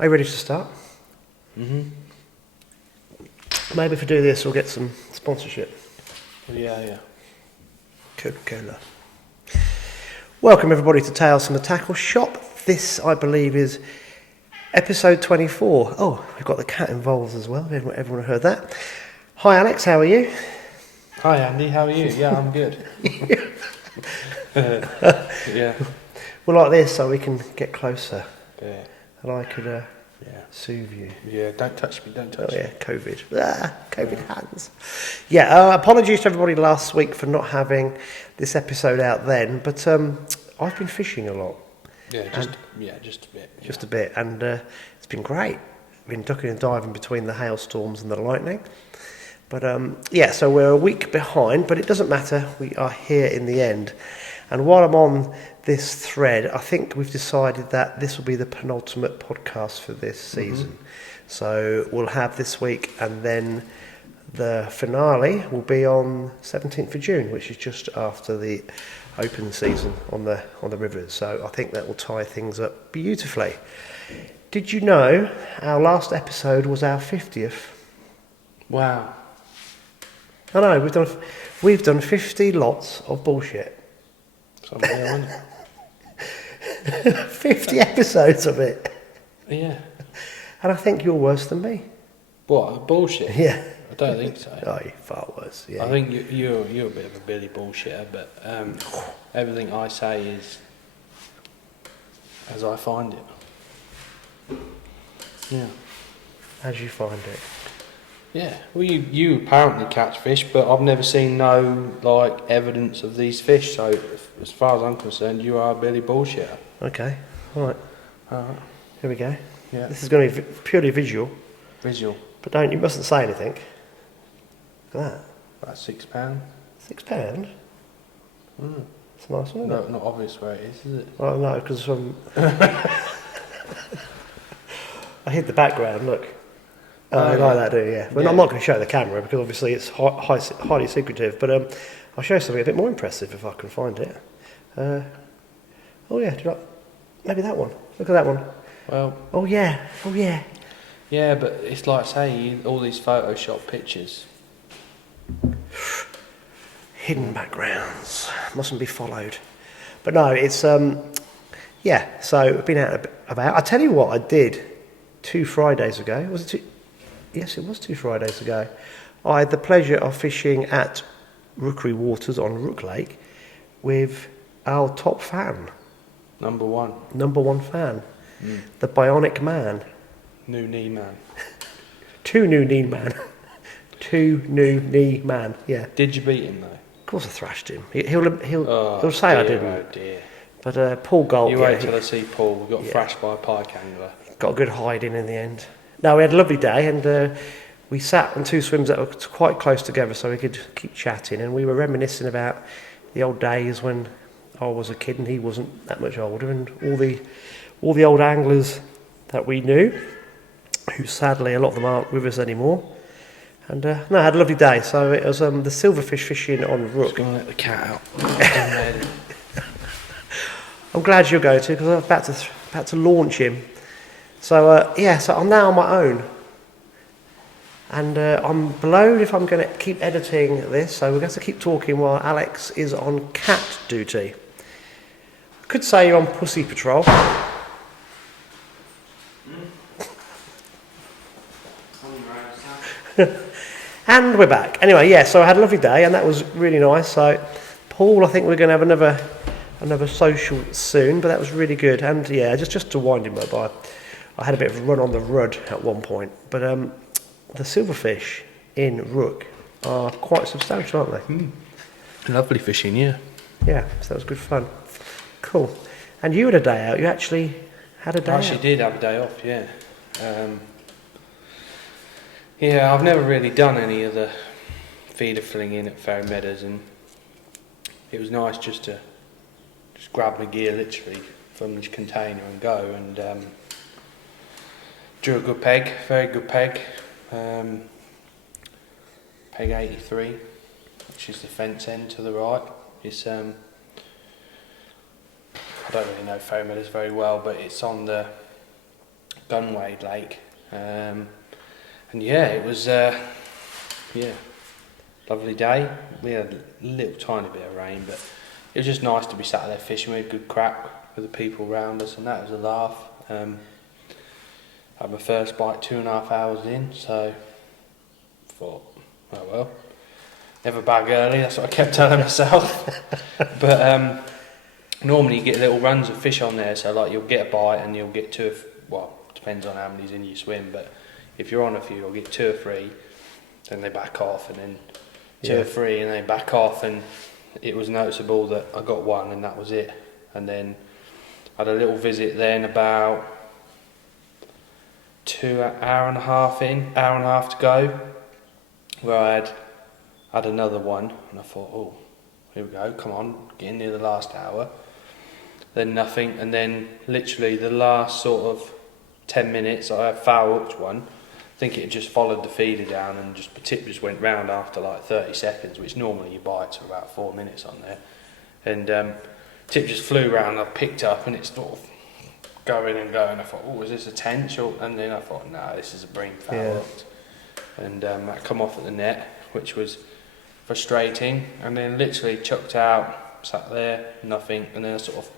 Are you ready to start? Mhm. Maybe if we do this, we'll get some sponsorship. Yeah. Coca-Cola. Welcome everybody to Tales from the Tackle Shop. This, I believe, is episode 24. Oh, we've got the cat involved as well. Everyone heard that. Hi Alex, how are you? Hi Andy, how are you? Yeah, I'm good. Yeah. We're like this so we can get closer. Yeah. And I could soothe you. Yeah, don't touch me, don't touch Oh me. yeah, COVID. COVID hands. Yeah, apologies to everybody last week for not having this episode out then, but I've been fishing a lot. Yeah, just a bit. Just a bit, and it's been great. Been ducking and diving between the hailstorms and the lightning. But so we're a week behind, but it doesn't matter. We are here in the end. And while I'm on this thread, I think we've decided that this will be the penultimate podcast for this season. So we'll have this week, and then the finale will be on 17th of June, which is just after the open season on the rivers. So I think that will tie things up beautifully. Did you know our last episode was our 50th? Wow. I know, we've done 50 lots of bullshit. Somewhere, wasn't it? 50 episodes of it. Yeah. And I think you're worse than me. What, bullshit? Yeah. I don't think so. Oh, you're far worse, yeah. I think you're a bit of a Billy bullshitter, but everything I say is as I find it. Yeah. As you find it. Yeah, well, you apparently catch fish, but I've never seen no evidence of these fish. So, as far as I'm concerned, you are a Billy bullshitter. Okay, all right. Here we go. Yeah. This is going to be purely visual. Visual. But you mustn't say anything. Look at that. About £6. £6? It's a nice one, isn't No, it? not obvious where it is it? Well, no, because I hid the background. Look. Oh, I like that, do you? Yeah. Well, Yeah. I'm not going to show the camera because obviously it's highly secretive. But I'll show you something a bit more impressive if I can find it. Oh yeah, do you like maybe that one? Look at that one. Well. Oh yeah. Yeah, but it's like say all these Photoshop pictures. Hidden backgrounds mustn't be followed. But no, it's So I've been out about. I tell you what, I did 2 Fridays ago. Was it 2? Yes, it was 2 Fridays ago. I had the pleasure of fishing at Rookery Waters on Rook Lake with our top fan. Number one fan. The Bionic Man. New knee man. 2 new knee man. 2 new knee man. Yeah. Did you beat him though? Of course I thrashed him. He'll say I didn't. Oh dear. But Paul Galt. You wait till I see Paul. We got thrashed by a pike angler. Got a good hiding in the end. No, we had a lovely day, and we sat on 2 swims that were quite close together so we could keep chatting, and we were reminiscing about the old days when I was a kid and he wasn't that much older, and all the old anglers that we knew, who sadly a lot of them aren't with us anymore. And I had a lovely day. So it was the silverfish fishing on Rook. Just gonna let the cat out. I'm glad you're going to, because I'm about to launch him. So so I'm now on my own, and I'm blown if I'm going to keep editing this. So we're going to keep talking while Alex is on cat duty. I could say you're on pussy patrol. And we're back. Anyway, so I had a lovely day, and that was really nice. So Paul, I think we're going to have another social soon, but that was really good. And just to wind him up, I had a bit of a run on the rud at one point, but the silverfish in Rook are quite substantial, aren't they? Lovely fishing, yeah. Yeah, so that was good fun. Cool. And you had a day out. You actually had a day out. I actually did have a day off, yeah. I've never really done any of the feeder flinging at Ferry Meadows, and it was nice just to grab my gear literally from this container and go, and drew a good peg, very good peg, peg 83, which is the fence end to the right. It's I don't really know Ferry Meadows very well, but it's on the Gunwade Lake, and yeah, it was lovely day. We had a little tiny bit of rain, but it was just nice to be sat there fishing. We had good crack with the people around us, and that was a laugh. Had my first bite 2.5 hours in, so thought, oh well, never bag early. That's what I kept telling myself. But normally you get little runs of fish on there, so like you'll get a bite and you'll get depends on how many's in your swim, but if you're on a few, you'll get 2 or 3, then they back off, and then 2 or 3, and they back off, and it was noticeable that I got 1 and that was it. And then I had a little visit then about hour and a half to go, where I had another one, and I thought, oh, here we go, come on, getting near the last hour. Then nothing, and then literally the last sort of 10 minutes I foul hooked one. I think it just followed the feeder down, and the tip just went round after like 30 seconds, which normally you bite to about 4 minutes on there. And tip just flew round, I picked up, and it's sort of going and going. I thought, oh, is this a tench? And then I thought, no, this is a bream foul hooked. And that come off at the net, which was frustrating. And then literally chucked out, sat there, nothing, and then I sort of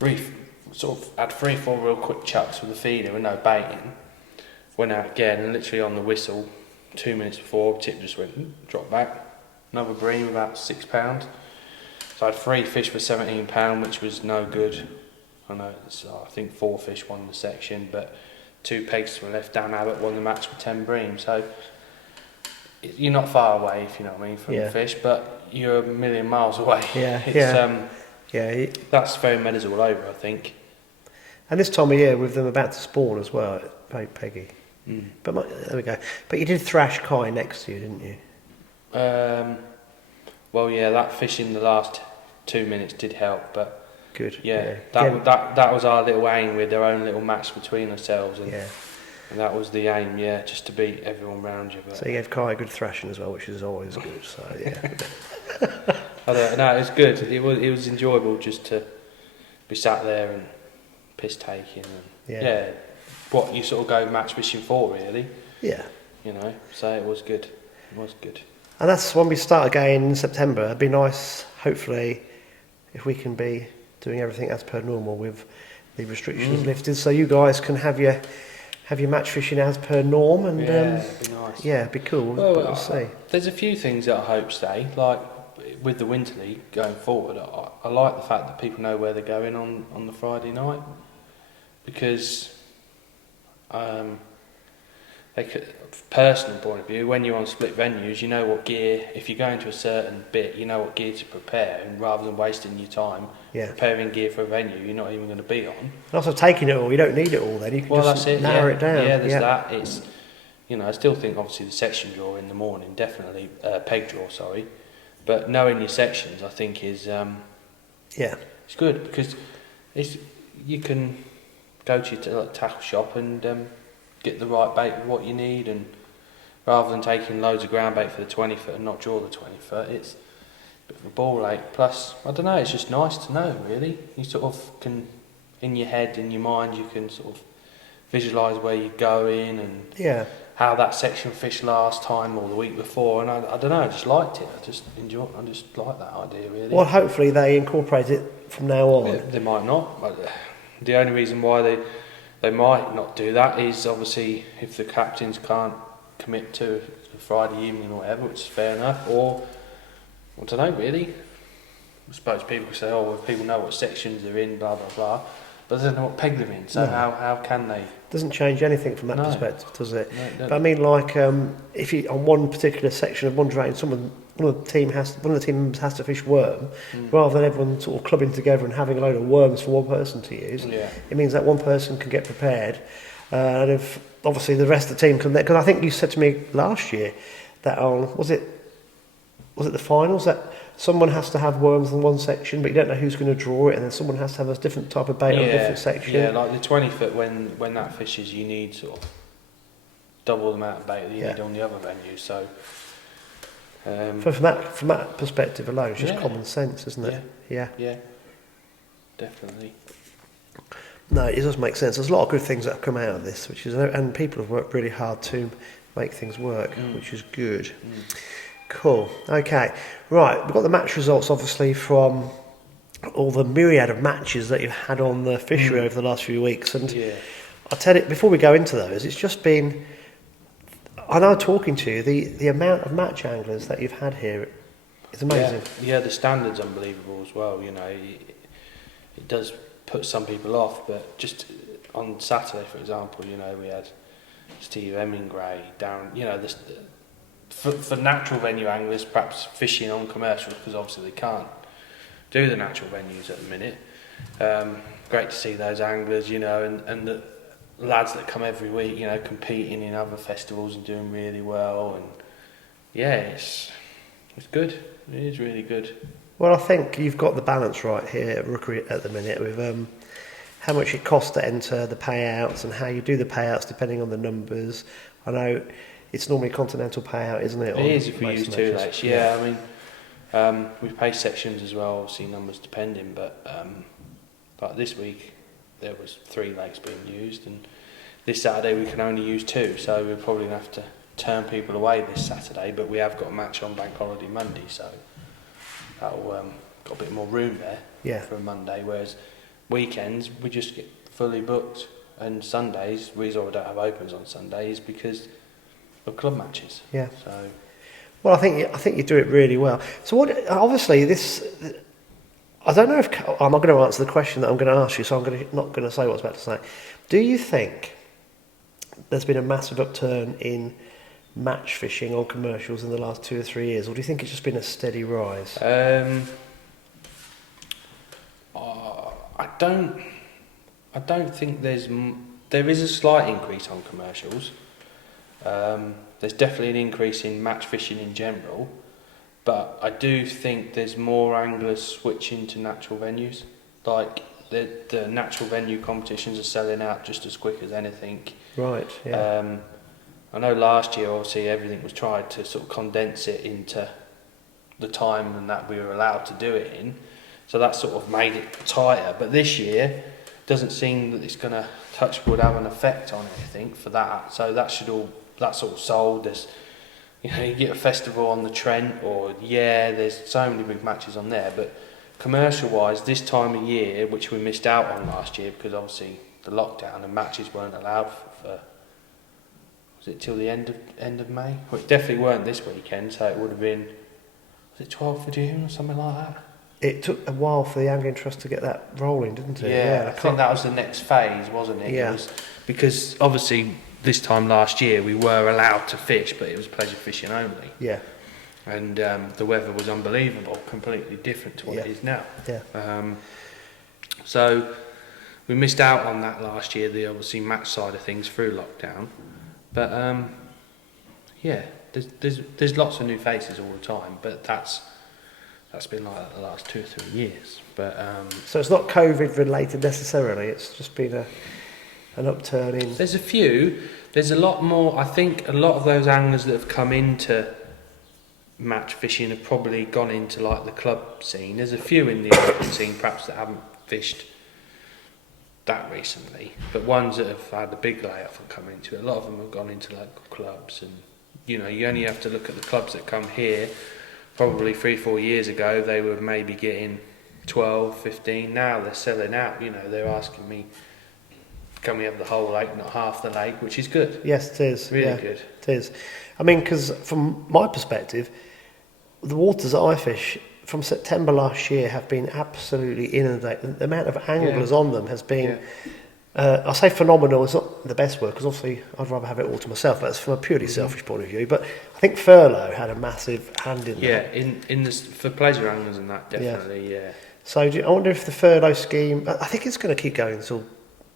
had 3-4 real quick chucks with the feeder with no baiting. Went out again, and literally on the whistle, 2 minutes before, tip just went, dropped back. Another bream, about £6. So I had 3 fish for £17, which was no good. I know, I think 4 fish won the section, but 2 pegs to my left. Dan Abbott won the match with 10 bream. So you're not far away, if you know what I mean, from the fish, but you're a million miles away. That's very meadows all over, I think. And this time of year, with them about to spawn as well, Peggy. But there we go. But you did thrash Kai next to you, didn't you? Well, yeah, that fish in the last 2 minutes did help, but good. That was our little aim with their own little match between ourselves, and that was the aim, just to beat everyone round you. But so you gave Kai a good thrashing as well, which is always good. So no, it was good. It was enjoyable just to be sat there and piss taking, and what you sort of go match fishing for, really. Yeah. You know, so it was good. It was good. And that's when we start again in September. It'd be nice, hopefully, if we can be doing everything as per normal with the restrictions lifted, so you guys can have your match fishing as per norm, and it'd be nice. Yeah, it'd be cool. Well, but we'll see. There's a few things that I hope stay, like with the Winter League going forward. I like the fact that people know where they're going on the Friday night, because personal point of view, when you're on split venues, you know what gear, if you're going to a certain bit, you know what gear to prepare, and rather than wasting your time preparing gear for a venue you're not even going to be on. And also taking it all, you don't need it all then, you can just narrow it down. Yeah, there's that. It's, you know, I still think obviously the section draw in the morning, definitely, peg draw, sorry, but knowing your sections I think is, it's good, because you can go to your tackle shop and get the right bait with what you need, and rather than taking loads of ground bait for the 20 foot and not draw the 20 foot, it's a bit of a ball ache. Plus, I don't know, it's just nice to know, really. You sort of can, in your head, in your mind, you can sort of visualise where you're going and how that section fished last time or the week before, and I don't know, I just liked it. I just like that idea, really. Well, hopefully they incorporate it from now on. They might not. The only reason why they might not do that is obviously if the captains can't commit to a Friday evening or whatever, which is fair enough, or I don't know, really. I suppose people could say, oh, well, if people know what sections they're in, blah blah blah, but they don't know what peg they're in, so how can they? Doesn't change anything from that perspective, does it? No, but I mean, like, if you on one particular section of one drain, one of the team has to fish worm, rather than everyone sort of clubbing together and having a load of worms for one person to use. It means that one person can get prepared, and if obviously the rest of the team can. Because I think you said to me last year that was it the finals, that someone has to have worms in one section, but you don't know who's going to draw it, and then someone has to have a different type of bait on a different section. Yeah, like the 20 foot, when that fishes, you need sort of double the amount of bait that you need on the other venue. So from that perspective alone, it's just common sense, isn't it? Yeah, definitely. No, it does make sense. There's a lot of good things that have come out of this, which is, and people have worked really hard to make things work, which is good. Cool. Okay. Right. We've got the match results, obviously, from all the myriad of matches that you've had on the fishery over the last few weeks. And I'll tell you, before we go into those, it's just been, I know talking to you, the amount of match anglers that you've had here is amazing. Yeah, the standard's unbelievable as well. You know, it does put some people off, but just on Saturday, for example, you know, we had Steve Hemingway, Darren, you know, for natural venue anglers, perhaps fishing on commercial, because obviously they can't do the natural venues at the minute. Great to see those anglers, you know, and the lads that come every week, you know, competing in other festivals and doing really well. And yeah, it's good. It is really good. Well, I think you've got the balance right here at Rookery at the minute with how much it costs to enter the payouts and how you do the payouts depending on the numbers. I know it's normally a continental payout, isn't it? It is if we use two lakes. Yeah, I mean, we pay sections as well, obviously numbers depending, but like this week there was 3 lakes being used, and this Saturday we can only use 2, so we're probably going to have to turn people away this Saturday, but we have got a match on Bank Holiday Monday, so that'll got a bit more room there for a Monday, whereas weekends we just get fully booked, and Sundays, the reason we don't have opens on Sundays because of club matches. Yeah. So, well, I think you do it really well. So what? Obviously, this. I don't know if I'm not going to answer the question that I'm going to ask you, so I'm not going to say what I was about to say. Do you think there's been a massive upturn in match fishing on commercials in the last 2 or 3 years, or do you think it's just been a steady rise? I don't think there is a slight increase on commercials. There's definitely an increase in match fishing in general, but I do think there's more anglers switching to natural venues. Like the natural venue competitions are selling out just as quick as anything. Right. Yeah. I know last year, obviously, everything was tried to sort of condense it into the time and that we were allowed to do it in. So that sort of made it tighter. But this year, doesn't seem that it's going to, touch wood, have an effect on anything for that. So that's sort of sold. There's, you know, you get a festival on the Trent, or there's so many big matches on there. But commercial-wise, this time of year, which we missed out on last year because obviously the lockdown and matches weren't allowed for was it till the end of May? Well, it definitely weren't this weekend, so it would have been, was it 12th of June or something like that? It took a while for the Angling Trust to get that rolling, didn't it? Yeah, I think that was the next phase, wasn't it? Yeah. It was, because obviously this time last year we were allowed to fish, but it was pleasure fishing only. Yeah. And the weather was unbelievable, completely different to what it is now. Yeah. So we missed out on that last year, the obviously match side of things through lockdown. But there's lots of new faces all the time, but that's been like that the last 2 or 3 years. But so it's not COVID related necessarily. It's just been an upturn in. There's a few. There's a lot more. I think a lot of those anglers that have come into match fishing have probably gone into like the club scene. There's a few in the open scene perhaps that haven't fished that recently, but ones that have had a big layoff have come into it. A lot of them have gone into local clubs, and you know, you only have to look at the clubs that come here. Probably 3-4 years ago they were maybe getting 12, 15. Now they're selling out. You know, they're asking me, can we have the whole lake, not half the lake, which is good. Yes, it is. Really good. It is. I mean, because from my perspective, the waters that I fish from September last year have been absolutely inundated. The amount of anglers on them has been, I say phenomenal, it's not the best word, because obviously I'd rather have it all to myself, but it's from a purely selfish point of view. But I think furlough had a massive hand in that. Yeah, in this, for pleasure anglers and that, definitely, So I wonder if the furlough scheme, I think it's going to keep going until,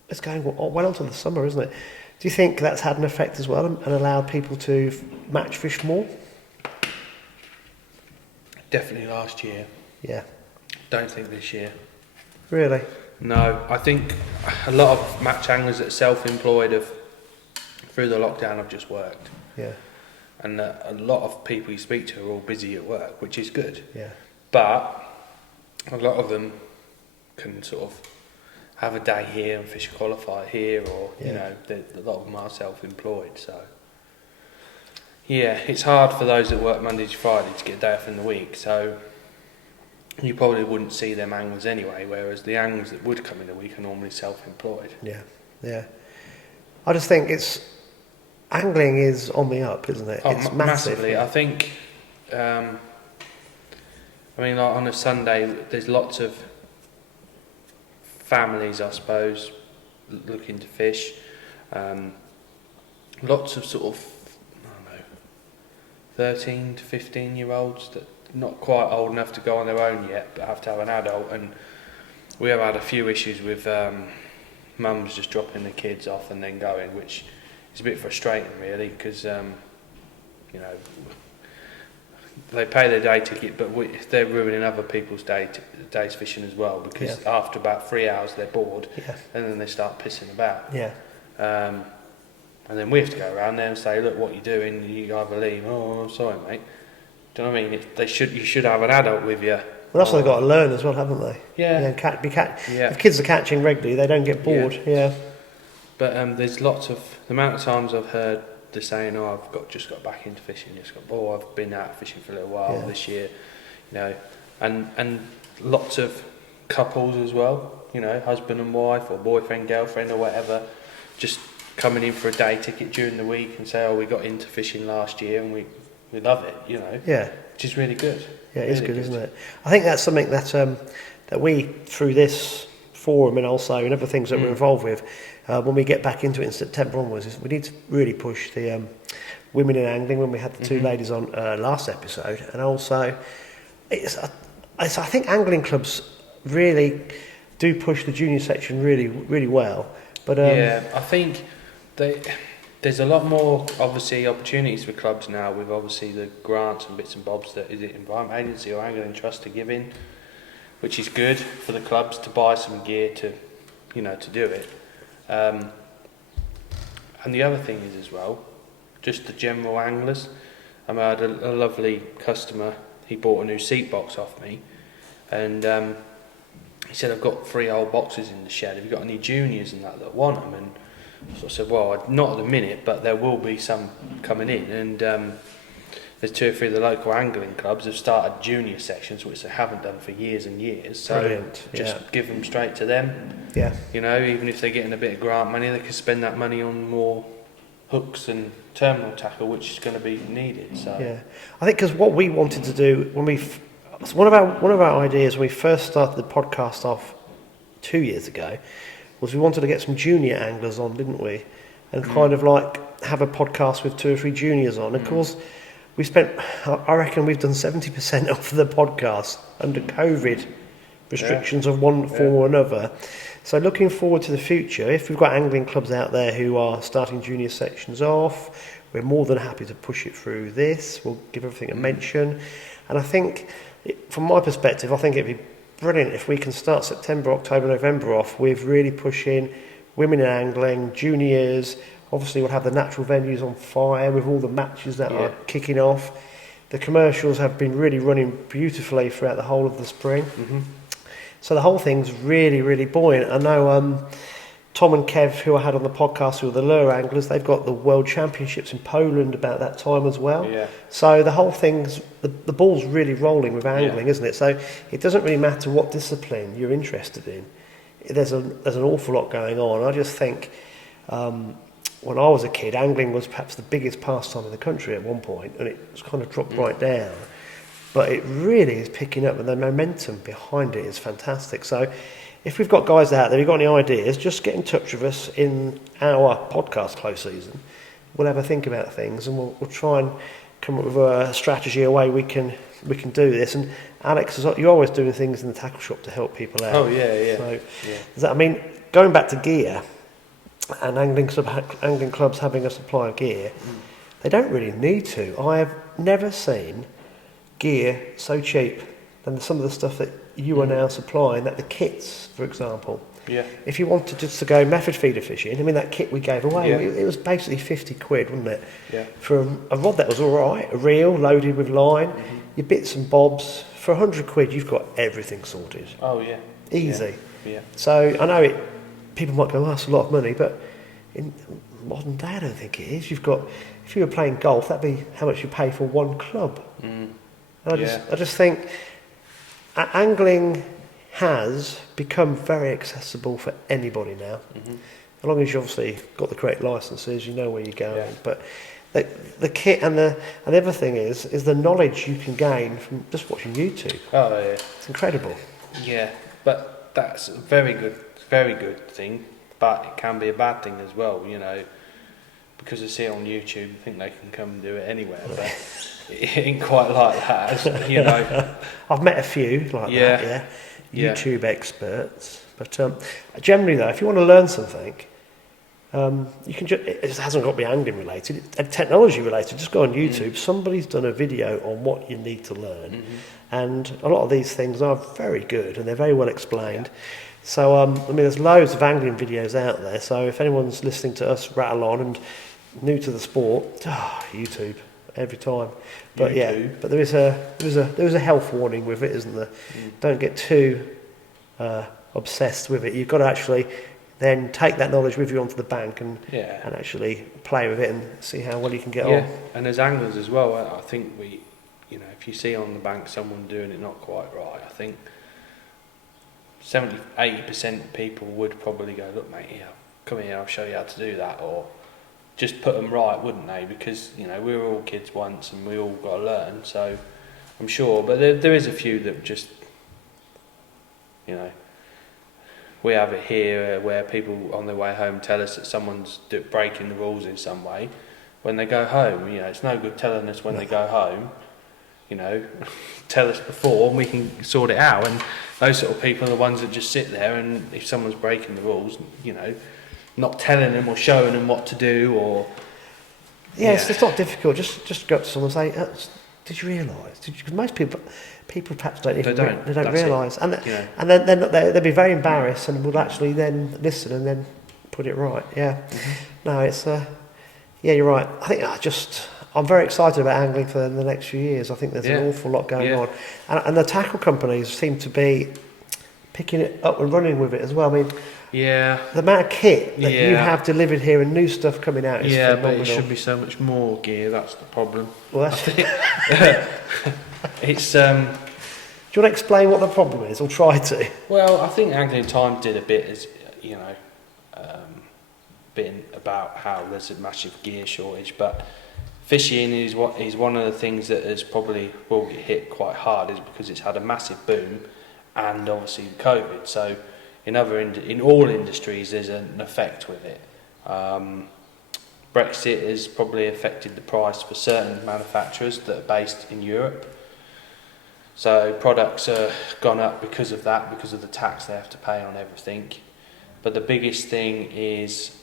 it's going well onto the summer, isn't it? Do you think that's had an effect as well and allowed people to match fish more? Definitely last year. Yeah. Don't think this year. Really? No, I think a lot of match anglers that are self-employed have, through the lockdown, have just worked. Yeah. And a lot of people you speak to are all busy at work, which is good. Yeah. But a lot of them can sort of have a day here and fish qualify here, or you know, a lot of them are self-employed. So yeah, it's hard for those that work Monday to Friday to get a day off in the week. So you probably wouldn't see them anglers anyway. Whereas the anglers that would come in the week are normally self-employed. Yeah. I just think angling is on the up, isn't it? It's massively. I think. I mean, like on a Sunday, there's lots of families, I suppose, looking to fish. Lots of sort of, I don't know, 13 to 15-year-olds that not quite old enough to go on their own yet, but have to have an adult. And we have had a few issues with mums just dropping the kids off and then going, which is a bit frustrating, really, because you know, they pay their day ticket, but they're ruining other people's days fishing as well, because after about 3 hours they're bored, and then they start pissing about. And then we have to go around there and say, look, what you're doing, you either leave. Oh, I'm sorry, mate. Do you know what I mean? You should have an adult with you. Well, that's what they've got to learn as well, haven't they? If kids are catching regularly, they don't get bored. But there's lots of the amount of times I've heard the saying, "Oh, I've just got back into fishing. I've been out fishing for a little while this year," you know, and lots of couples as well, you know, husband and wife or boyfriend, girlfriend or whatever, just coming in for a day ticket during the week and say, "Oh, we got into fishing last year and we love it," you know. Which is really good. Yeah, it is good, isn't it? I think that's something that we, through this forum and also in other things that we're involved with, when we get back into it in September onwards, is we need to really push the women in angling when we had the two ladies on last episode. And also, I think angling clubs really do push the junior section really, really well. But I think there's a lot more, obviously, opportunities for clubs now with obviously the grants and bits and bobs that is it Environment Agency or Angling Trust are giving, which is good for the clubs to buy some gear to do it. And the other thing is as well, just the general anglers. I had a lovely customer. He bought a new seat box off me, and he said, "I've got 3 old boxes in the shed. Have you got any juniors and that want them?" And so I said, "Well, not at the minute, but there will be some coming in." And there's 2 or 3 of the local angling clubs have started junior sections, which they haven't done for years and years. So just give them straight to them. You know, even if they're getting a bit of grant money, they can spend that money on more hooks and terminal tackle, which is going to be needed. So I think because what we wanted to do when one of our ideas when we first started the podcast off 2 years ago was we wanted to get some junior anglers on, didn't we? And kind of like have a podcast with 2 or 3 juniors on. Of course, I reckon we've done 70% of the podcast under COVID restrictions of one form or another. So looking forward to the future, if we've got angling clubs out there who are starting junior sections off, we're more than happy to push it through this. We'll give everything a mention. And I think, from my perspective, I think it'd be brilliant if we can start September, October, November off with really pushing women in angling, juniors. Obviously, we'll have the natural venues on fire with all the matches that are kicking off. The commercials have been really running beautifully throughout the whole of the spring. So the whole thing's really, really buoyant. I know Tom and Kev, who I had on the podcast, who are the lure anglers, they've got the World Championships in Poland about that time as well. So the whole thing's, the ball's really rolling with angling, isn't it? So it doesn't really matter what discipline you're interested in. There's an awful lot going on. I just think when I was a kid, angling was perhaps the biggest pastime in the country at one point, and it's kind of dropped right down. But it really is picking up, and the momentum behind it is fantastic. So if we've got guys out there who've got any ideas, just get in touch with us in our podcast close season. We'll have a think about things, and we'll try and come up with a strategy, a way we can do this. And Alex, you're always doing things in the tackle shop to help people out. So, I mean, going back to gear and angling clubs having a supply of gear, they don't really need to. I have never seen gear so cheap than some of the stuff that you are now supplying, that the kits, for example. If you wanted just to go method feeder fishing, I mean, that kit we gave away, it was basically 50 quid, wasn't it? For a rod that was all right, a reel loaded with line, your bits and bobs. For 100 quid, you've got everything sorted. Easy. So I know people might go, oh, that's a lot of money, but in modern day, I don't think it is. If you were playing golf, that'd be how much you pay for one club. And I just think angling has become very accessible for anybody now. As long as you obviously got the correct licences, you know where you're going. Yeah. But the kit and the other thing is the knowledge you can gain from just watching YouTube. Oh yeah, It's incredible. yeah. But that's a very good thing. But it can be a bad thing as well, you know, because they see it on YouTube, I think they can come and do it anywhere. But it ain't quite like that, you know. I've met a few like that. Yeah. YouTube experts. But generally, though, if you want to learn something, you can. It hasn't got to be angling related. It's technology related. Just go on YouTube. Somebody's done a video on what you need to learn, and a lot of these things are very good and they're very well explained. So I mean, there's loads of angling videos out there. So if anyone's listening to us rattle on and new to the sport, YouTube every time. But YouTube. yeah, but there is a health warning with it, isn't there? Don't get too obsessed with it. You've got to actually then take that knowledge with you onto the bank and actually play with it and see how well you can get on. And as anglers as well, I think you know, if you see on the bank someone doing it not quite right, I think 70-80% of people would probably go, look mate, come here, I'll show you how to do that, or just put them right, wouldn't they? Because, you know, we were all kids once and we all got to learn, so I'm sure. But there is a few that just, you know, we have it here where people on their way home tell us that someone's breaking the rules in some way. When they go home, you know, it's no good telling us when they go home, you know, tell us before and we can sort it out. And those sort of people are the ones that just sit there, and if someone's breaking the rules, you know, not telling them or showing them what to do, or It's not difficult. Just go up to someone and say, "Did you realise?" Because most people perhaps don't even realise, and then they'll be very embarrassed and will actually then listen and then put it right. Yeah, no, it's you're right. I think I'm very excited about angling for the next few years. I think there's an awful lot going on, and the tackle companies seem to be picking it up and running with it as well. I mean, the amount of kit that you have delivered here and new stuff coming out is phenomenal. But it should be so much more gear. That's the problem. Well, that's it's. Do you want to explain what the problem is, or try to? Well, I think Angling Times did a bit, as you know, bit about how there's a massive gear shortage, but fishing is one of the things that will get hit quite hard, is because it's had a massive boom, and obviously COVID. So in all industries, there's an effect with it. Brexit has probably affected the price for certain manufacturers that are based in Europe. So products are gone up because of that, because of the tax they have to pay on everything. But the biggest thing is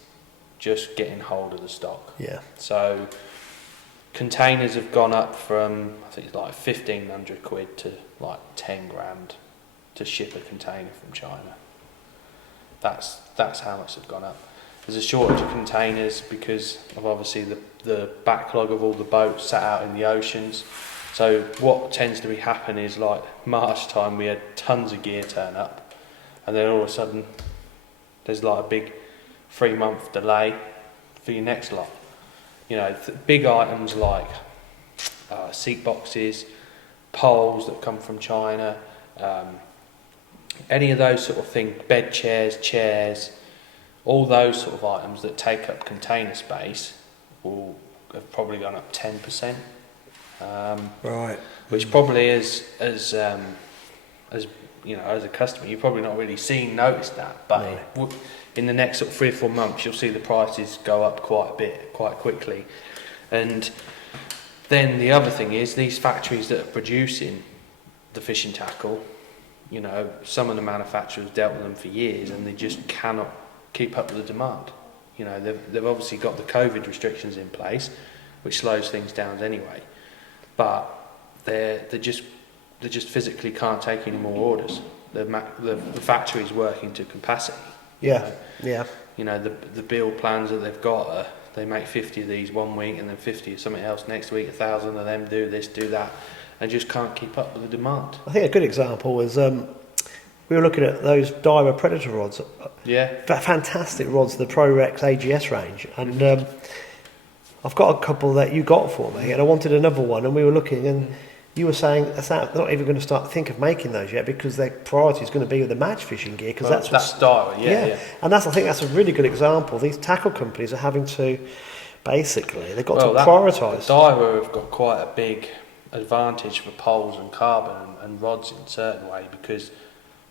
just getting hold of the stock. Yeah. So containers have gone up from, I think it's like 1,500 quid to like 10 grand to ship a container from China. That's how much they've gone up. There's a shortage of containers because of obviously the backlog of all the boats sat out in the oceans. So what tends to be happen is, like March time, we had tons of gear turn up, and then all of a sudden there's like a big 3-month delay for your next lot. You know, big items like seat boxes, poles that come from China, any of those sort of things, bed chairs, all those sort of items that take up container space have probably gone up 10%. Right. Which probably as you know, as a customer, you've probably not really noticed that, but in the next sort of 3 or 4 months, you'll see the prices go up quite a bit, quite quickly. And then the other thing is, these factories that are producing the fishing tackle, you know, some of the manufacturers dealt with them for years, and they just cannot keep up with the demand. You know, they've obviously got the COVID restrictions in place, which slows things down anyway. But they just physically can't take any more orders. The factory's working to capacity. Yeah, You know, the build plans that they've got, they make 50 of these one week and then 50 of something else next week, 1,000 of them, do this, do that, and just can't keep up with the demand. I think a good example was we were looking at those diver predator rods. Yeah. Fantastic rods, the ProRex AGS range, and I've got a couple that you got for me, and I wanted another one, and we were looking, and you were saying that's not even going to start to think of making those yet because their priority is going to be with the match fishing gear because that's diver, yeah. And I think that's a really good example. These tackle companies are having to basically they've got to prioritise. Diver have got quite a big advantage for poles and carbon and rods in a certain way because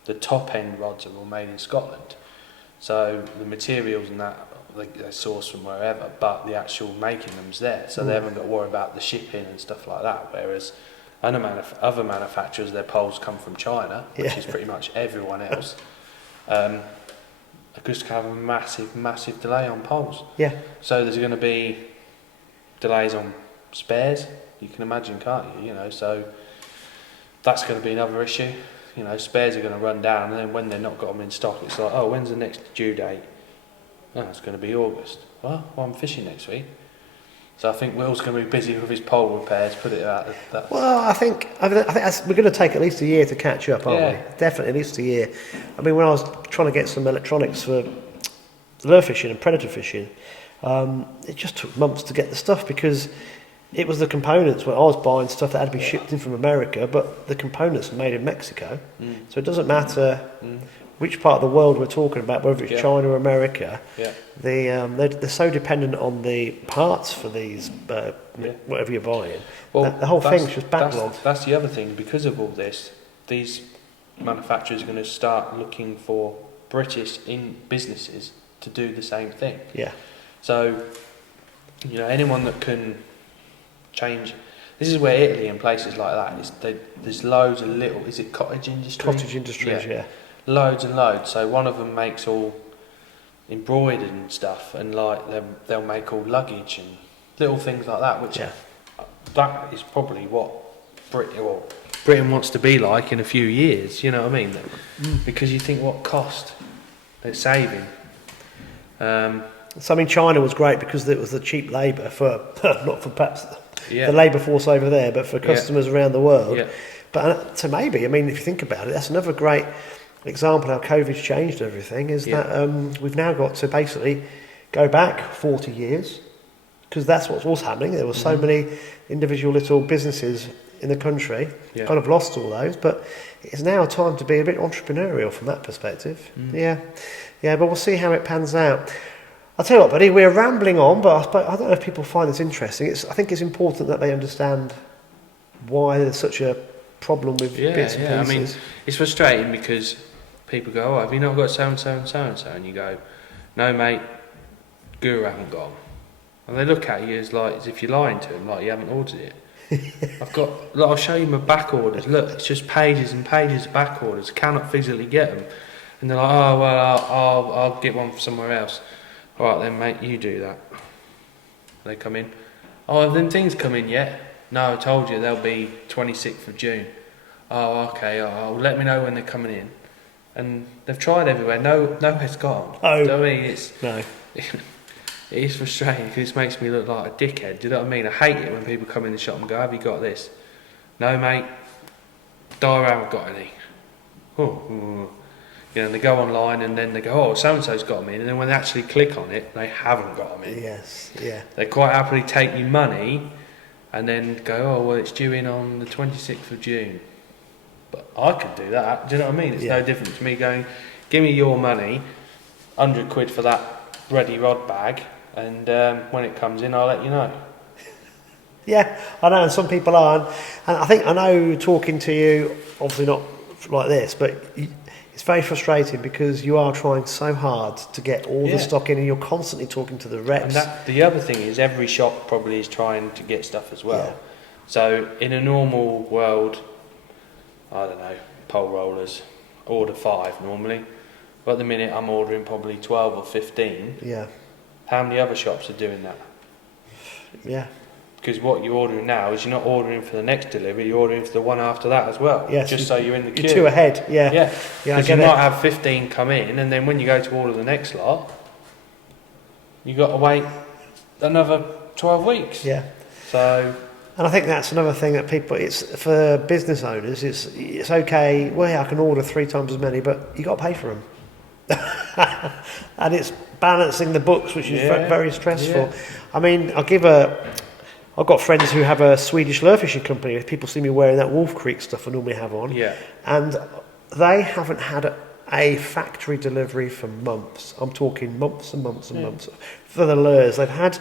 the top end rods are all made in Scotland, so the materials and that they're sourced from wherever, but the actual making them's there, so they haven't got to worry about the shipping and stuff like that. Whereas other manufacturers, their poles come from China, which is pretty much everyone else. Are just have a massive delay on poles. Yeah. So there's going to be delays on spares. You can imagine, can't you? You know, so that's going to be another issue. You know, spares are going to run down, and then when they're not got them in stock, it's like, oh, when's the next due date? Oh, it's going to be August. Well, I'm fishing next week. So I think Will's going to be busy with his pole repairs, put it out. Well, I think we're going to take at least a year to catch up, aren't we? Definitely at least a year. I mean, when I was trying to get some electronics for lure fishing and predator fishing, it just took months to get the stuff because it was the components where I was buying stuff that had to be shipped in from America, but the components are made in Mexico. So it doesn't matter which part of the world we're talking about, whether it's China or America. They're so dependent on the parts for these, whatever you're buying. Well, the whole thing's just backlogged. That's the other thing. Because of all this, these manufacturers are going to start looking for British businesses to do the same thing. Yeah. So, you know, anyone that can change. This is where Italy and places like that there's loads of little. Is it cottage industry? Cottage industries, yeah. Loads and loads. So one of them makes all embroidered and stuff, and like they'll make all luggage and little things like that. Which that is probably what Britain wants to be like in a few years. You know what I mean? Because you think what cost it's saving. So I mean, China was great because it was the cheap labour for not for perhaps the labour force over there, but for customers around the world. Yeah. But so maybe, I mean, if you think about it, that's another great example how COVID's changed everything. Is that we've now got to basically go back 40 years because that's what was happening. There were so many individual little businesses in the country, kind of lost all those, but it's now time to be a bit entrepreneurial from that perspective. But we'll see how it pans out. I'll tell you what, buddy, we're rambling on, but I don't know if people find this interesting. I think it's important that they understand why there's such a problem with bits and pieces. I mean, it's frustrating because people go, oh, have you not got so-and-so and so-and-so? And you go, no, mate, Guru haven't got them. And they look at you as if you're lying to them, like you haven't ordered it. I'll show you my back orders. Look, it's just pages and pages of back orders. I cannot physically get them. And they're like, oh, well, I'll get one from somewhere else. All right then, mate, you do that. They come in. Oh, have them things come in yet? No, I told you they'll be 26th of June. Oh, okay, let me know when they're coming in. And they've tried everywhere. Nowhere's got them. Oh, so, I mean, it is frustrating because it makes me look like a dickhead. Do you know what I mean? I hate it when people come in the shop and go, have you got this? No, mate, Dyer haven't got any. You know, and they go online and then they go, oh, so-and-so's got them in. And then when they actually click on it, they haven't got them in. Yes, yeah. They quite happily take your money and then go, oh, well, it's due in on the 26th of June. But I could do that. Do you know what I mean? It's no different to me going, give me your money, £100 for that ready rod bag, and when it comes in, I'll let you know. Yeah, I know, and some people aren't. And I know talking to you, obviously not like this, but it's very frustrating because you are trying so hard to get all the stock in and you're constantly talking to the reps. And the other thing is every shop probably is trying to get stuff as well. Yeah. So in a normal world, I don't know, pole rollers, order 5 normally. But at the minute I'm ordering probably 12 or 15. Yeah. How many other shops are doing that? Yeah. Because what you're ordering now is you're not ordering for the next delivery, you're ordering for the one after that as well. Yes, just so you're in the queue. You're 2 ahead, yeah. Yeah, because you might have 15 come in, and then when you go to order the next lot, you've got to wait another 12 weeks. Yeah. So... And I think that's another thing that people, it's for business owners, it's okay, well, yeah, I can order 3 times as many, but you got to pay for them. And it's balancing the books, which is very stressful. Yeah. I mean, I've got friends who have a Swedish lure fishing company. If people see me wearing that Wolf Creek stuff I normally have on, and they haven't had a factory delivery for months. I'm talking months and months and months for the lures. They've had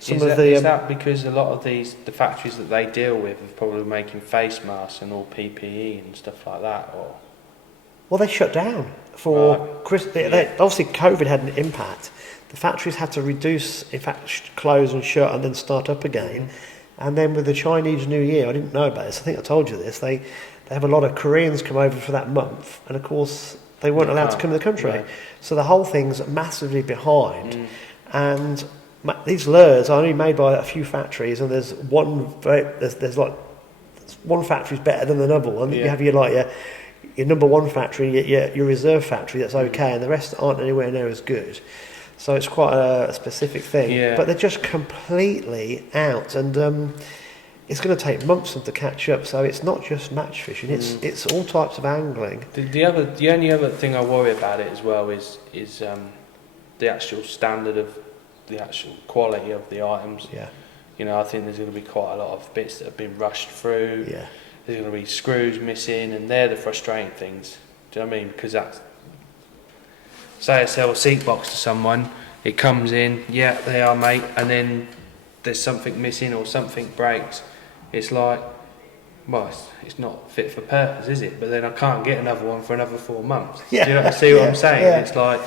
some of the. Is that because a lot of the factories that they deal with are probably making face masks and all PPE and stuff like that, or? Well, they shut down for Christmas. Obviously, COVID had an impact. The factories had to reduce, in fact, close and shut and then start up again. Mm-hmm. And then with the Chinese New Year, I didn't know about this. I think I told you this. They have a lot of Koreans come over for that month, and of course they weren't allowed to come to the country. Right. So the whole thing's massively behind. And these lures are only made by a few factories, and there's one factory's better than another one. You have your number one factory, your reserve factory that's okay, and the rest aren't anywhere near as good. So it's quite a specific thing. But they're just completely out, and it's going to take months for them to catch up. So it's not just match fishing; it's all types of angling. The only other thing I worry about it as well is the actual standard of the actual quality of the items. Yeah. You know, I think there's going to be quite a lot of bits that have been rushed through. Yeah. There's going to be screws missing, and they're the frustrating things. Do you know what I mean? Because that's, say I sell a seat box to someone, it comes in, yeah, they are, mate, and then there's something missing or something breaks. It's like, well, it's not fit for purpose, is it? But then I can't get another one for another 4 months. Yeah. Do you see what I'm saying? Yeah. It's like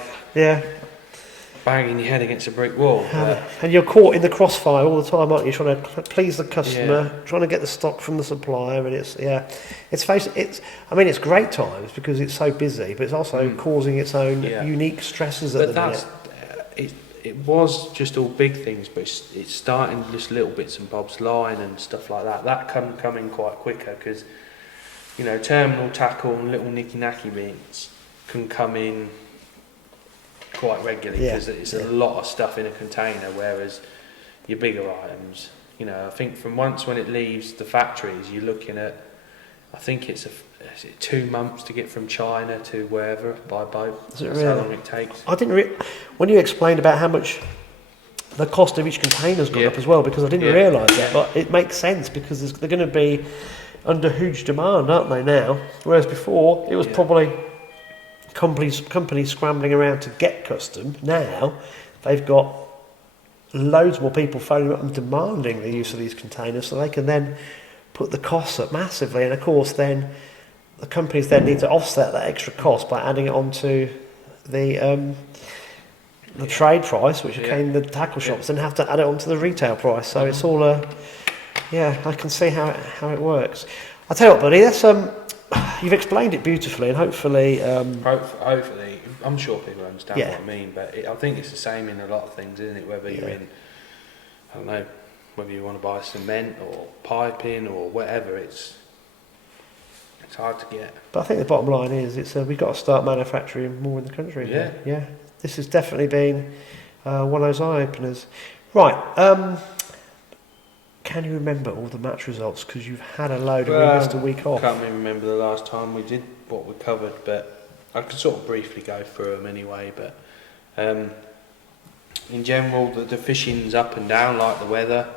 banging your head against a brick wall. And you're caught in the crossfire all the time, aren't you? Trying to please the customer, trying to get the stock from the supplier, and it's great times because it's so busy, but it's also causing its own unique stresses at the minute. It was just all big things, but it's starting just little bits and bobs, line and stuff like that. That can come in quite quicker because, you know, terminal tackle and little nicky-nacky bits can come in quite regularly because it's a lot of stuff in a container, whereas your bigger items, you know, I think from once when it leaves the factories, you're looking at, I think is it 2 months to get from China to wherever by boat. That's how long it takes. I didn't when you explained about how much the cost of each container's gone up as well, because I didn't realise that, but it makes sense because they're going to be under huge demand, aren't they now? Whereas before it was probably companies scrambling around to get custom. Now they've got loads more people phoning up and demanding the use of these containers, so they can then put the costs up massively. And of course then the companies then need to offset that extra cost by adding it onto the trade price, which came the tackle shops, and have to add it onto the retail price. So it's all I can see how it works. I'll tell you what, buddy, that's you've explained it beautifully, and hopefully I'm sure people understand what I mean, but I think it's the same in a lot of things, isn't it? Whether you're in, I don't know, whether you want to buy cement or piping or whatever, it's hard to get. But I think the bottom line is we've got to start manufacturing more in the country. Yeah. This has definitely been one of those eye openers. Right. Can you remember all the match results? Because you've had a load and we missed a week off. I can't even remember the last time we did what we covered, but I could sort of briefly go through them anyway. But in general, the fishing's up and down like the weather.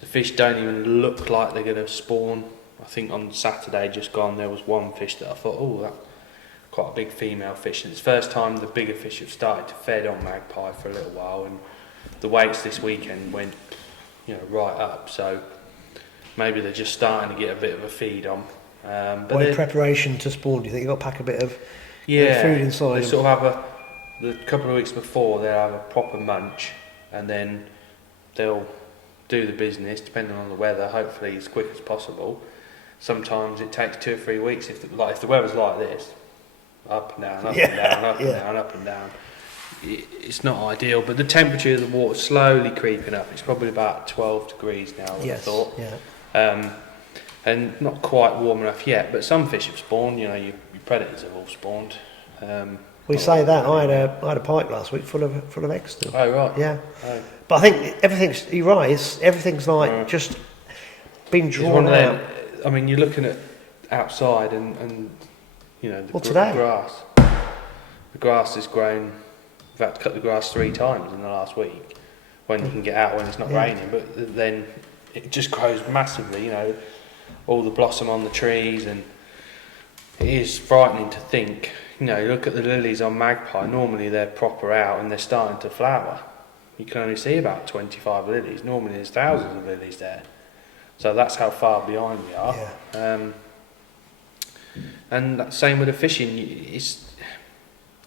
The fish don't even look like they're going to spawn. I think on Saturday just gone there was one fish that I thought, oh, that's quite a big female fish. And it's the first time the bigger fish have started to fed on magpie for a little while, and the weights this weekend went, you know, right up. So maybe they're just starting to get a bit of a feed on. But in preparation to spawn, do you think you've got to pack a bit of food inside? They sort of have the couple of weeks before they'll have a proper munch, and then they'll do the business depending on the weather, hopefully as quick as possible. Sometimes it takes 2 or 3 weeks if the weather's like this, up and down, up and down, up and down, up and down. It's not ideal, but the temperature of the water's slowly creeping up. It's probably about 12 degrees now, I thought. And not quite warm enough yet, but some fish have spawned. You know, your predators have all spawned. We say that. I had a pike last week full of eggs still. Oh right. Yeah. Oh. But I think you're right. Everything's like just been it's drawn one of out. them. I mean, you're looking at outside and you know, the today? grass. The grass has grown. We've had to cut the grass 3 times in the last week when you can get out when it's not raining, but then it just grows massively, you know, all the blossom on the trees, and it is frightening to think, you know, you look at the lilies on Magpie, normally they're proper out and they're starting to flower. You can only see about 25 lilies, normally there's thousands of lilies there. So that's how far behind we are. Yeah. And that same with the fishing.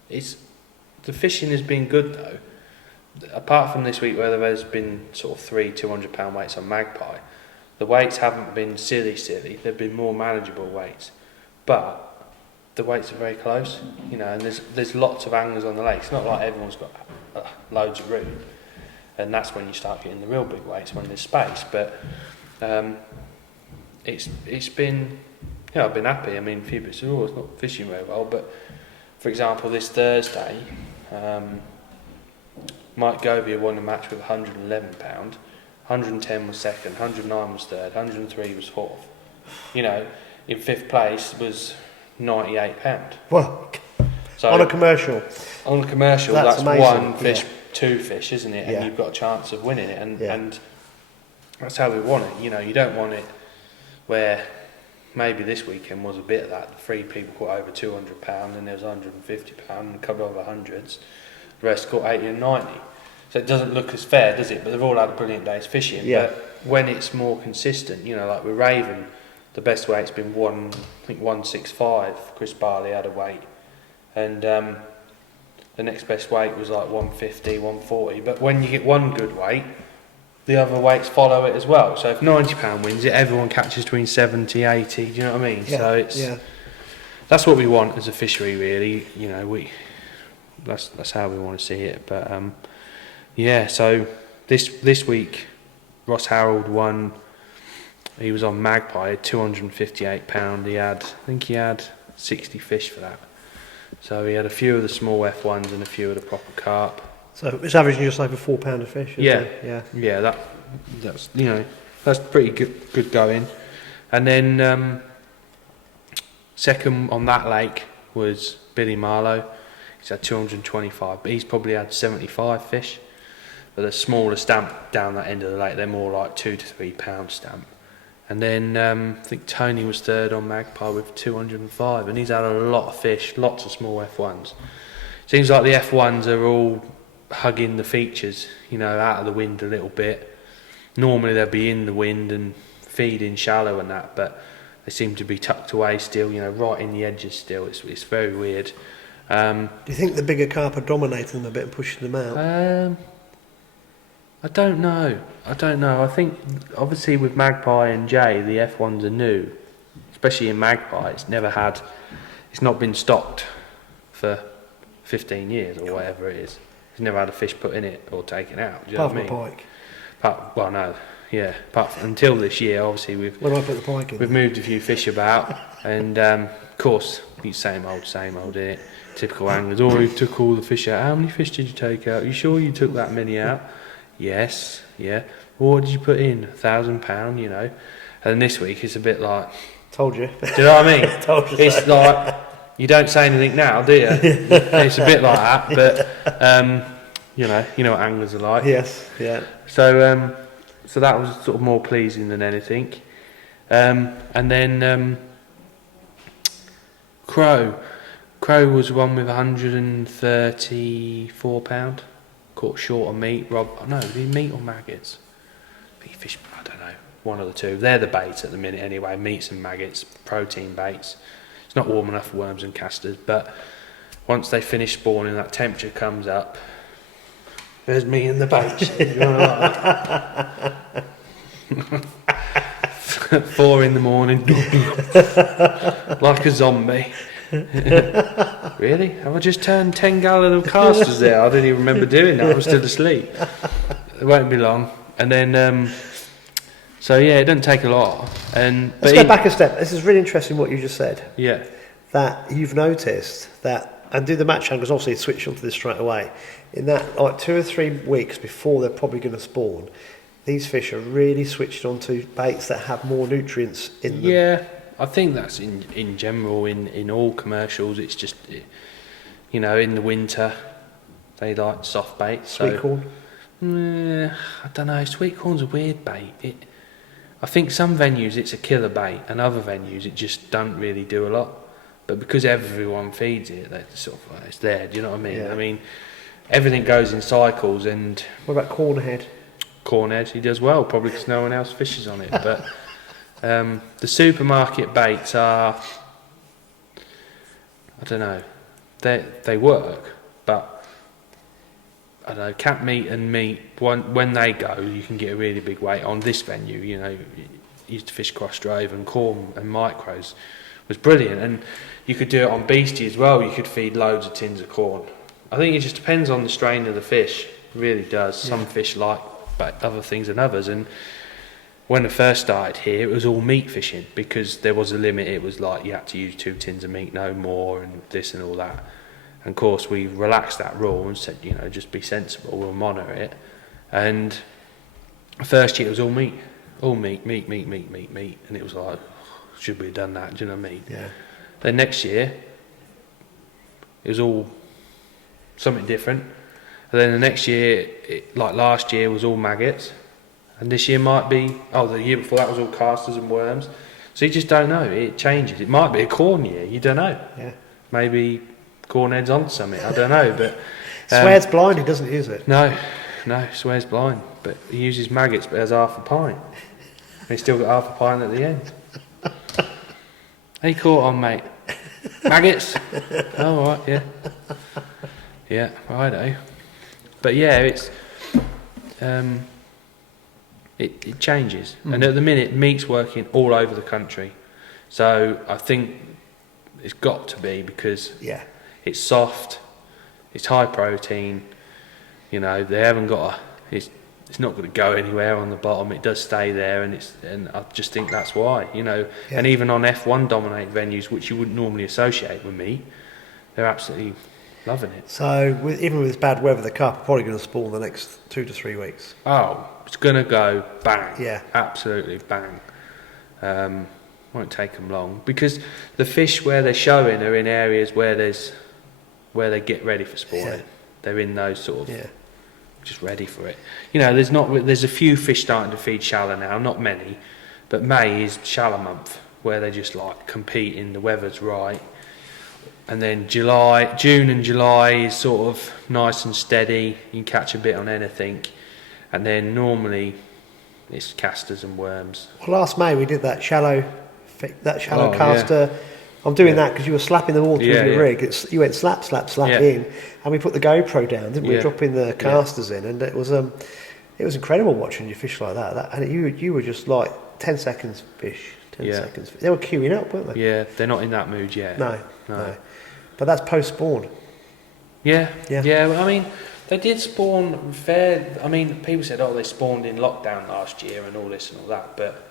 The fishing has been good though. Apart from this week where there's been sort of 3 200-pound weights on Magpie, the weights haven't been silly. They've been more manageable weights, but the weights are very close. You know, and there's lots of anglers on the lake. It's not like everyone's got loads of room, and that's when you start getting the real big weights when there's space. But it's been, you know, I've been happy. I mean, a few bits. Oh, it's not fishing very well, but for example, this Thursday, Mike Govia won a match with £111, 110 was second, 109 was third, 103 was fourth. You know, in fifth place was £98. Well, so on a commercial. On a commercial, that's amazing. 1 fish, 2 fish, isn't it? Yeah. And you've got a chance of winning it, and that's how we want it. You know, you don't want it where maybe this weekend was a bit of that. 3 people caught over £200 and there was £150 and a couple of other hundreds. The rest caught 80 and 90. So it doesn't look as fair, does it? But they've all had a brilliant day's fishing. Yeah. But when it's more consistent, you know, like with Raven, the best weight's been 165. Chris Barley had a weight, and the next best weight was like 150, 140. But when you get one good weight, the other weights follow it as well. So if £90 wins it, everyone catches between 70, 80. Do you know what I mean? Yeah. So it's that's what we want as a fishery, really. You know, that's how we want to see it. But so this week, Ross Harold won. He was on Magpie, £258. I think he had 60 fish for that. So he had a few of the small F1s and a few of the proper carp. So it's averaging just over £4 a fish. Isn't it? Yeah. That's, you know, that's pretty good going. And then second on that lake was Billy Marlowe. He's had 225, but he's probably had 75 fish. But the smaller stamp down that end of the lake, they're more like 2 to 3 pound stamp. And then I think Tony was third on Magpie with 205, and he's had a lot of fish, lots of small F1s. Seems like the F1s are all hugging the features, you know, out of the wind a little bit. Normally they'll be in the wind and feeding shallow and that, but they seem to be tucked away still, you know, right in the edges still. It's very weird. Do you think the bigger carp are dominating them a bit and pushing them out? I don't know. I think obviously with Magpie and Jay, the F1s are new, especially in Magpie. It's not been stocked for 15 years or whatever it is. He's never had a fish put in it or taken out. Do you know what I mean? Pike. Until this year, obviously When I put the pike in, we've moved a few fish about, and of course, it's same old, innit? Typical anglers. Oh, you took all the fish out. How many fish did you take out? You sure you took that many out? Yes, yeah. Well, what did you put in? £1,000, you know. And this week it's a bit like, told you. do you know what I mean? Told you it's so. like, you don't say anything now, do you? It's a bit like that, but you know what anglers are like. Yes, yeah. So that was sort of more pleasing than anything. And then Crow was one with £134. Caught short on meat. Did he meat or maggots? He fish, I don't know. One of the two. They're the baits at the minute anyway. Meats and maggots, protein baits. It's not warm enough for worms and casters, but once they finish spawning, that temperature comes up. There's me in the baits. You wanna like 4 in the morning, like a zombie. Really? Have I just turned 10 gallon of casters there? I didn't even remember doing that. I was still asleep. It won't be long. And then, so yeah, it doesn't take a lot. Let's go back a step. This is really interesting what you just said. Yeah. That you've noticed that, and do the match anglers obviously switch onto this straight away. In that, like 2 or 3 weeks before they're probably going to spawn, these fish are really switched onto baits that have more nutrients in them. Yeah, I think that's in general in all commercials. It's just, in the winter they like soft baits. Sweet corn. I don't know. Sweet corn's a weird bait. I think some venues it's a killer bait, and other venues it just don't really do a lot. But because everyone feeds it, that's sort of it's there. Do you know what I mean? Yeah. I mean, everything goes in cycles. And What about cornhead? Cornhead, he does well, probably because no one else fishes on it. But the supermarket baits are, I don't know, they work, but I don't know, cat meat and meat, when they go, you can get a really big weight. On this venue, used to fish cross drove, and corn and micros was brilliant, and you could do it on beastie as well. You could feed loads of tins of corn. I think it just depends on the strain of the fish, it really does. Some fish like other things than others, and when I first started here it was all meat fishing because there was a limit. It was like you had to use 2 tins of meat, no more, and this and all that. And of course we relaxed that rule and said, just be sensible, we'll monitor it. And the first year it was all meat, and it was like, should we have done that? Do you know what I mean? Yeah. Then next year it was all something different. And then the next year, like last year, was all maggots. And this year might be, the year before that was all casters and worms. So you just don't know. It changes. It might be a corn year. You don't know. Yeah. Maybe cornhead's on something. I don't know. But Swear's blind. He doesn't use it. No, Swear's blind. But he uses maggots, but has half a pint. And he's still got half a pint at the end. Hey, caught on, mate. Maggots? Oh, right, yeah. Yeah, righto. But yeah, it's it changes, and at the minute meat's working all over the country, so I think it's got to be because it's soft, it's high protein. They haven't got it's not going to go anywhere on the bottom. It does stay there, and I just think that's why. And even on F1 dominated venues, which you wouldn't normally associate with meat, they're absolutely loving it. So even with this bad weather, the carp are probably going to spawn the next 2 to 3 weeks. Oh, it's going to go bang. Yeah. Absolutely bang. Won't take them long because the fish where they're showing are in areas where they get ready for spawning. Yeah. They're in those sort of just ready for it. There's a few fish starting to feed shallow now, not many, but May is shallow month where they just like competing. The weather's right. And then June and July is sort of nice and steady. You can catch a bit on anything. And then normally it's casters and worms. Well, last May we did that shallow caster. Yeah. I'm doing that because you were slapping the water with your rig. You went slap in, and we put the GoPro down, didn't we? Dropping the casters in, and it was incredible watching you fish like that. And you were just like 10 seconds fish, 10 seconds. They were queuing up, weren't they? Yeah, they're not in that mood yet. No. But that's post-spawn. Yeah. Well, I mean, they did spawn fair. I mean, people said, they spawned in lockdown last year and all this and all that, but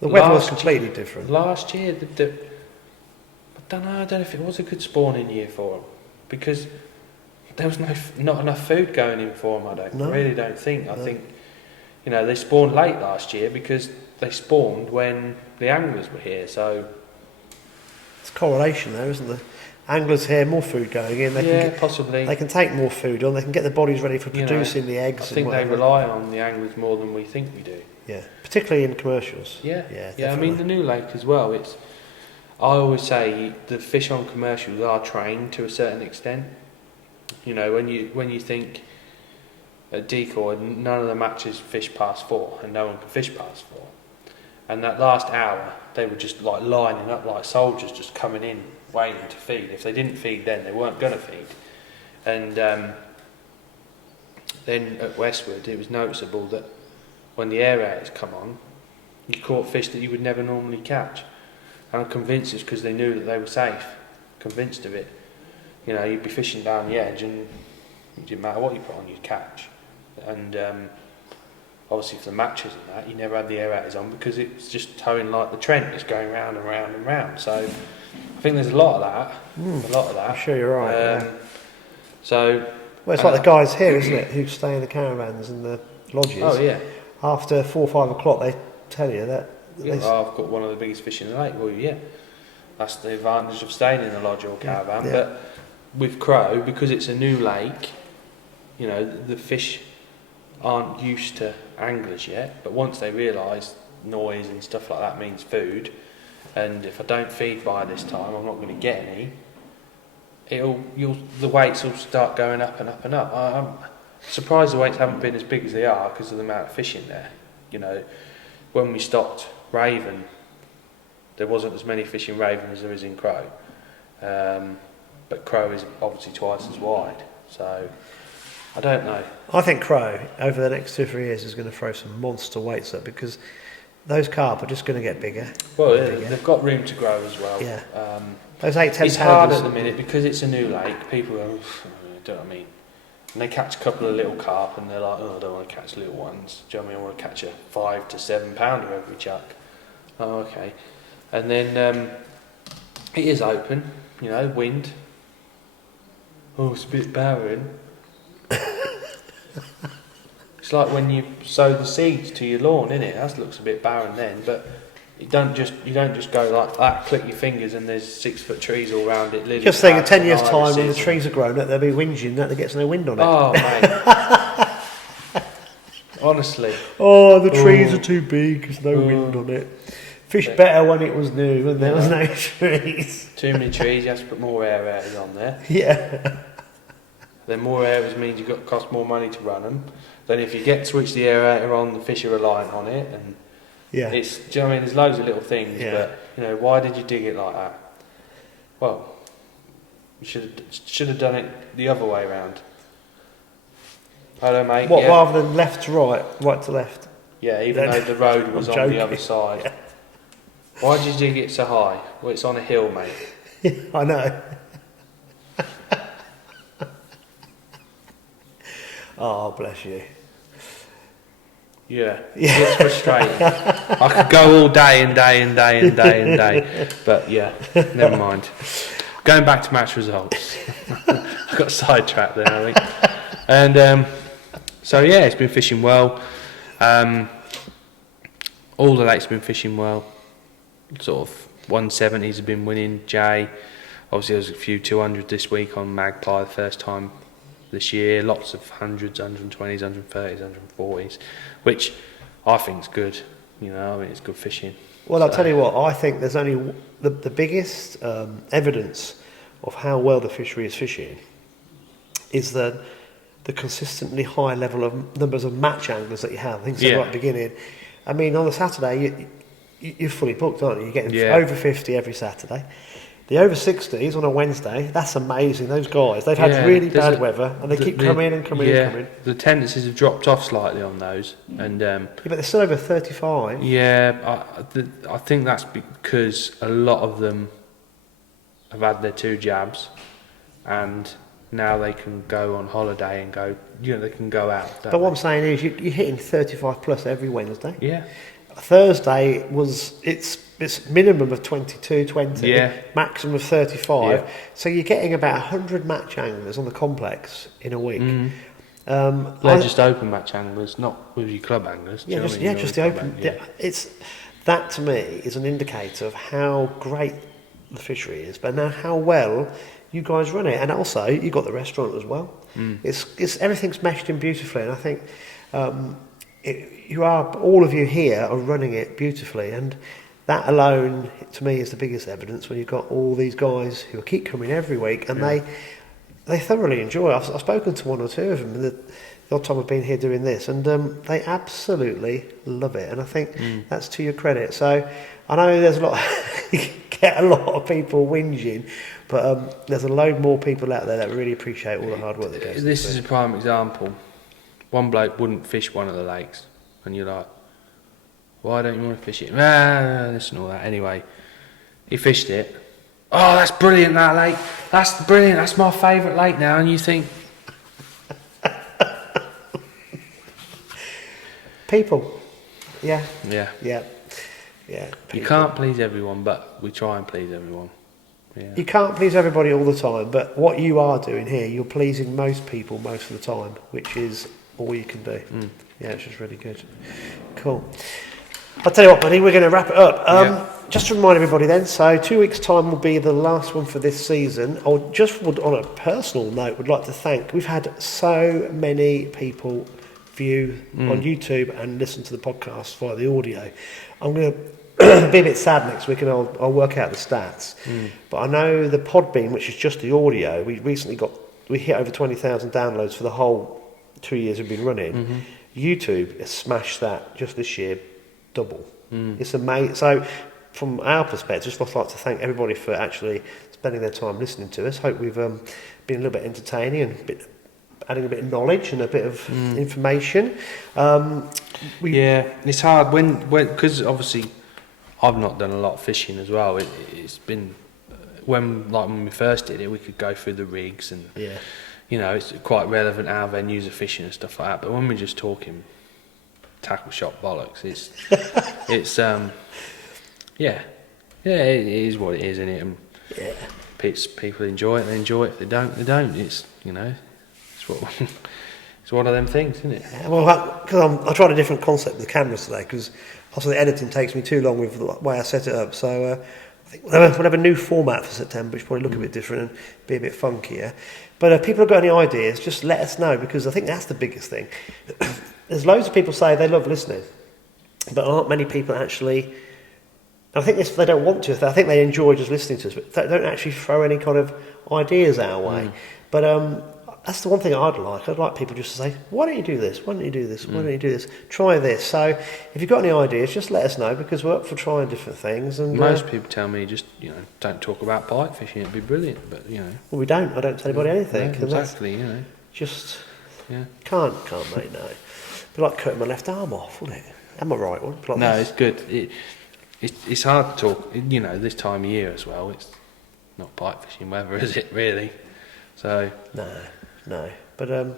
the weather was completely different. Last year, I don't know if it was a good spawning year for them because there was not enough food going in for them. I really don't think. I think, they spawned late last year because they spawned when the anglers were here. So it's correlation there, isn't there? Anglers here, more food going in. Possibly. They can take more food on. They can get the bodies ready for producing the eggs. I think they rely on the anglers more than we think we do. Yeah, particularly in commercials. Yeah. I mean, the new lake as well. I always say the fish on commercials are trained to a certain extent. When you think at decoy, none of the matches fish past 4, and no one can fish past 4. And that last hour, they were just like lining up like soldiers, just coming in, waiting to feed. If they didn't feed then, they weren't going to feed. And then at Westwood, it was noticeable that when the aerators come on, you caught fish that you would never normally catch. And I'm convinced it's because they knew that they were safe. Convinced of it. You'd be fishing down the edge and it didn't matter what you put on, you'd catch. And obviously for the matches and that, you never had the aerators on because it's just towing like the Trent, just going round and round and round. So I think there's a lot of that. I'm sure you're right. Well, it's like the guys here, isn't it, who stay in the caravans and the lodges. Oh yeah. after 4 or 5 o'clock, they tell you that. Yeah, I've got one of the biggest fish in the lake. Well, yeah, that's the advantage of staying in a lodge or caravan. Yeah. But with Crow, because it's a new lake, you know, the fish aren't used to anglers yet. But once they realise noise and stuff like that means food, and if I don't feed by this time, I'm not going to get any. The weights will start going up and up and up. I'm surprised the weights haven't been as big as they are because of the amount of fish in there. You know, when we stocked Raven, there wasn't as many fish in Raven as there is in Crow, but Crow is obviously twice as wide. So I don't know. I think Crow over the next 2 or 3 years is going to throw some monster weights up because those carp are just going to get bigger. Well, yeah, they've got room to grow as well. Yeah. Those 8-10 it's hard pounders. at the minute because it's a new lake. People go, do you know what I mean? And they catch a couple of little carp and they're like, oh, I don't want to catch little ones. Do you know what I mean? I want to catch a 5 to 7 pounder every chuck. Oh, okay. And then it is open, you know, wind. Oh, it's a bit barren. It's like when you sow the seeds to your lawn, innit? That looks a bit barren then, but you don't just go like that, click your fingers and there's 6-foot trees all around it. Just think in 10 years' time when the trees are grown up, they'll be whinging that there gets no wind on it. Oh, mate. Honestly. Oh, the trees are too big, there's no wind on it. Fish better when it was new and there was no trees. Too many trees, you have to put more aerators on there. Yeah. Then more aerators means you've got to cost more money to run them. Then if you switch the aerator on, the fish are reliant on it, and Yeah. do you know what I mean? There's loads of little things, but you know, why did you dig it like that? Well, you should have done it the other way around. Hello, mate. What, rather than left to right, right to left? Yeah, even though the road was on the other side. Yeah. Why did you dig it so high? Well, it's on a hill, mate. Yeah, I know. Oh, bless you. Yeah, it's frustrating. I could go all day and day and day and day and day, but yeah, never mind. Going back to match results, I got sidetracked there, I think. And so yeah, it's been fishing well. All the lakes have been fishing well. Sort of 170s have been winning. Jay, obviously there was a few 200 this week on Magpie, the first time this year. Lots of 100s, 120s, 130s, 140s, which I think is good. You know, I mean, it's good fishing. Well, I'll tell you what, I think there's only the biggest evidence of how well the fishery is fishing is the consistently high level of numbers of match anglers that you have. I think so right at the beginning. I mean, on a Saturday, you're fully booked, aren't you? You're getting over 50 every Saturday. The over 60s on a Wednesday, that's amazing. Those guys, they've had really bad weather and they keep coming and coming and coming. The tendencies have dropped off slightly on those. And but they're still over 35. Yeah, I think that's because a lot of them have had their 2 jabs and now they can go on holiday and go, you know, they can go out. But what I'm saying is you're hitting 35 plus every Wednesday. Yeah. Thursday it's minimum of 22, 20, maximum of 35. Yeah. So you're getting about 100 match anglers on the complex in a week. They're just open match anglers, not with your club anglers. Yeah, just the open. It's that to me is an indicator of how great the fishery is, but now how well you guys run it, and also you've got the restaurant as well. It's everything's meshed in beautifully, and I think all of you here are running it beautifully, and that alone to me is the biggest evidence when you've got all these guys who keep coming every week and they thoroughly enjoy it. I've spoken to 1 or 2 of them the odd time I've been here doing this, and they absolutely love it, and I think that's to your credit. So I know there's you get a lot of people whinging, but there's a load more people out there that really appreciate all the hard work that goes into it. This is a prime example. One bloke wouldn't fish one of the lakes, and you're like, why don't you want to fish it? This and all that. Anyway, he fished it. Oh, that's brilliant, that lake. That's brilliant. That's my favourite lake now. And you think... People. Yeah. You can't please everyone, but we try and please everyone. Yeah. You can't please everybody all the time, but what you are doing here, you're pleasing most people most of the time, which is all you can do. Yeah, it's just really good. Cool. I'll tell you what, buddy, we're going to wrap it up. Just to remind everybody then, so 2 weeks' time will be the last one for this season. I just would, on a personal note, would like to thank, we've had so many people view on YouTube and listen to the podcast via the audio. I'm going to be a bit sad next week and I'll work out the stats. But I know the Podbean, which is just the audio, we hit over 20,000 downloads for the whole 2 years we've been running. YouTube has smashed that just this year double. It's amazing. So from our perspective, just like to thank everybody for actually spending their time listening to us. Hope we've been a little bit entertaining and adding a bit of knowledge and a bit of information. It's hard when because obviously I've not done a lot of fishing as well. It's been when we first did it, we could go through the rigs and it's quite relevant our venues of fishing and stuff like that. But when we're just talking tackle shop bollocks, it is what it is, isn't it? And people enjoy it, they enjoy it. If they don't, they don't. It's it's one of them things, isn't it? Yeah, well, because I tried a different concept with the cameras today, because also the editing takes me too long with the way I set it up. So I think we'll have a new format for September, which will probably look a bit different and be a bit funkier. But if people have got any ideas, just let us know, because I think that's the biggest thing. There's loads of people say they love listening, but aren't many people actually. I think they don't want to. I think they enjoy just listening to us, but they don't actually throw any kind of ideas our way. But that's the one thing I'd like. I'd like people just to say, why don't you do this? Why don't you do this? Why don't you do this? Try this. So if you've got any ideas, just let us know, because we're up for trying different things. And most people tell me just, don't talk about bite fishing. It'd be brilliant, but Well, we don't. I don't tell anybody anything. No, exactly. Just can't mate. No. It'd be like cutting my left arm off, wouldn't it? And my right one. Like no, this. It's good. It's hard to talk. This time of year as well. It's not bite fishing weather, is it? Really? So no. But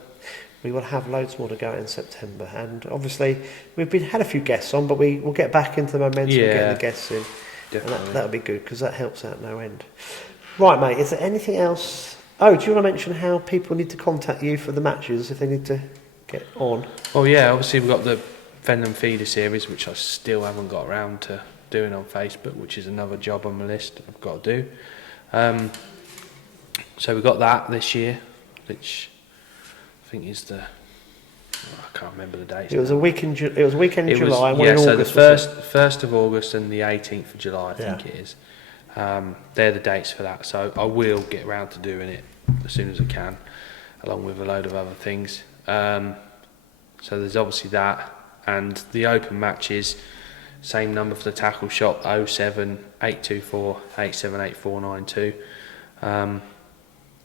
we will have loads more to go in September, and obviously we've had a few guests on, but we'll get back into the momentum of getting the guests in. Definitely. And that'll be good, because that helps out no end. Right, mate. Is there anything else? Oh, do you want to mention how people need to contact you for the matches if they need to get on? Oh yeah, obviously we've got the Venom Feeder series, which I still haven't got around to doing on Facebook, which is another job on my list I've got to do. So we got that this year, which I think is I can't remember the date. It was a weekend in July. Yeah, so August, the 1st of August and the 18th of July, I think it is. They're the dates for that. So I will get around to doing it as soon as I can, along with a load of other things. So there's obviously that, and the open matches. Same number for the tackle shop, 07 824 878 492.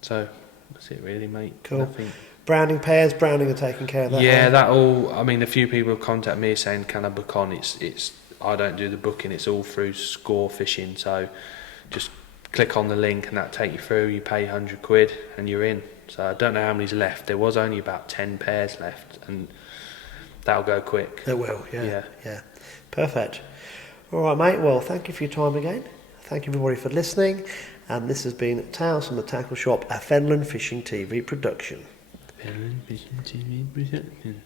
So that's it really, mate. Cool. Nothing. Browning pairs, Browning are taking care of that. Yeah, that all. I mean, a few people have contacted me saying, "Can I book on?" It's. I don't do the booking. It's all through Score Fishing. So just click on the link and that take you through. You pay £100 and you're in. So I don't know how many's left. There was only about 10 pairs left, and that'll go quick. It will. Yeah. Perfect. All right, mate. Well, thank you for your time again. Thank you everybody for listening. And this has been Tales from the Tackle Shop, a Fenland Fishing TV production. Fenland Fishing TV production.